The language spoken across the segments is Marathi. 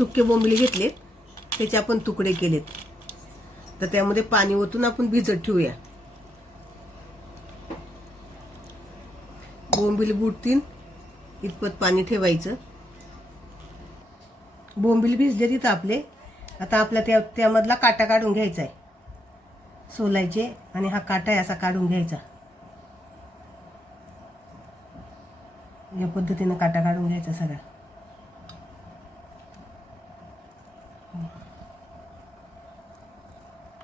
सुके बोंबील घेतले, त्याचे आपण तुकडे केलेत. तर त्यामध्ये पाणी ओतून आपण भिजत ठेवूया. बोंबील बुडतील इतपत पाणी ठेवायचं. बोंबील भिजले तिथं आपले. आता आपला त्यामधला काटा काढून घ्यायचा आहे. सोलायचे आणि हा काटा आहे असा काढून घ्यायचा. या पद्धतीने काटा काढून घ्यायचा सगळा.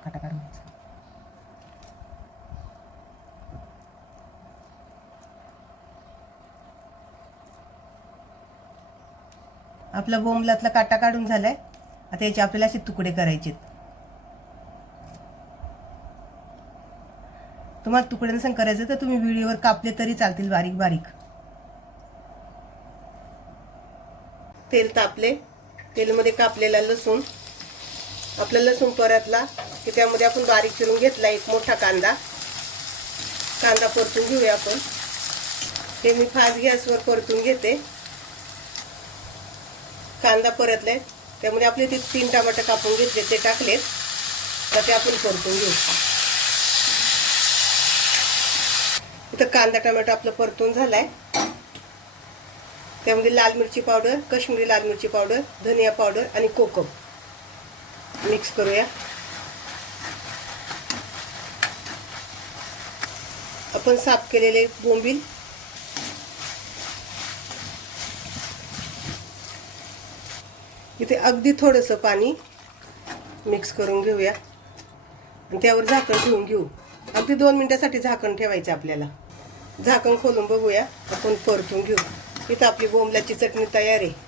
काटा काढून घ्यायचा. आपला बोंबलातला काटा काढून झालाय. आता याचे आपल्याला असे तुकडे करायचे. तुम्हाला तुकडे नसेल करायचे तर तुम्ही व्हिडिओवर कापले तरी चालतील बारीक बारीक. तेल तापले. तेलमध्ये कापलेला लसूण, आपला लसूण परतला की त्यामध्ये आपण बारीक चिरून घेतला एक मोठा कांदा. कांदा परतून घेऊया आपण. हे मी फास्ट गॅसवर परतून घेते. कांदा परतलाय त्यामध्ये आपले ते 3 टमाटे कापून घेतले ते टाकलेत. तर ते आपण परतून घेऊ. इथं कांदा टमाटो आपलं परतून झालाय. त्यामध्ये लाल मिरची पावडर, काश्मीरी लाल मिरची पावडर, धनिया पावडर आणि कोकम मिक्स करूया. आपण साफ केलेले बोंबील इथे अगदी थोडंसं पाणी मिक्स करून घेऊया आणि त्यावर झाकण ठेवून घेऊ. अगदी 2 मिनिटासाठी झाकण ठेवायचं आपल्याला. झाकण खोलून बघूया. आपण परतून घेऊ. इथं आपली बोंबलाची चटणी तयार आहे.